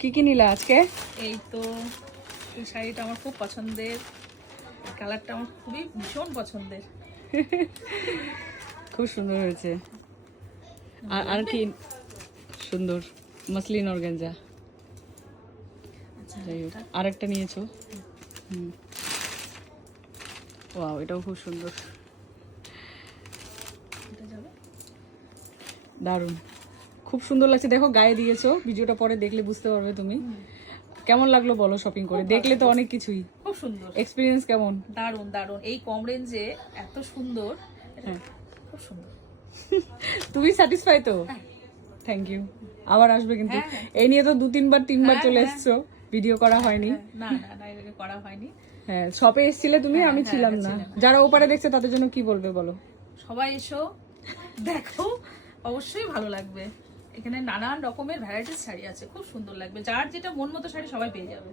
কি কি নিলা আজকে? এই তো এই শাড়িটা আমার খুব পছন্দের, কালারটা আমার খুবই ভীষণ পছন্দের। খুব সুন্দর হয়েছে। আর আর কি সুন্দর মসলিন অর্গানজা। যাই হোক, আর একটা নিয়েছো। ওয়াও, এটাও খুব সুন্দর, এটা যাবে। দারুণ, খুব সুন্দর লাগছে। দেখো গায়ে দিয়েছো, ভিডিওটা পরে দেখলে বুঝতে পারবে তুমি। কেমন লাগলো বলো শপিং করে? দেখলে তো অনেক কিছুই। খুব সুন্দর, এক্সপিরিয়েন্স কেমন? দারুণ দারুণ। এই কম রেঞ্জে এত সুন্দর, হ্যাঁ, খুব সুন্দর। তুমি স্যাটিসফাই তো? Thank you. আবার আসবে কিন্তু। এই নিয়ে তো 2-3বার চলে এসছো, ভিডিও করা হয়নি। না না না, এটাকে করা হয়নি। হ্যাঁ, শপে এসেছিলে তুমি, আমি ছিলাম না। যারা ওপারে দেখছে তাদের জন্য কি বলবে বলো? সবাই এসো, দেখো, অবশ্যই ভালো লাগবে। এখানে নানান রকমের ভ্যারাইটিস শাড়ি আছে, খুব সুন্দর লাগবে। যার যেটা মন মতো শাড়ি সবাই পেয়ে যাবে।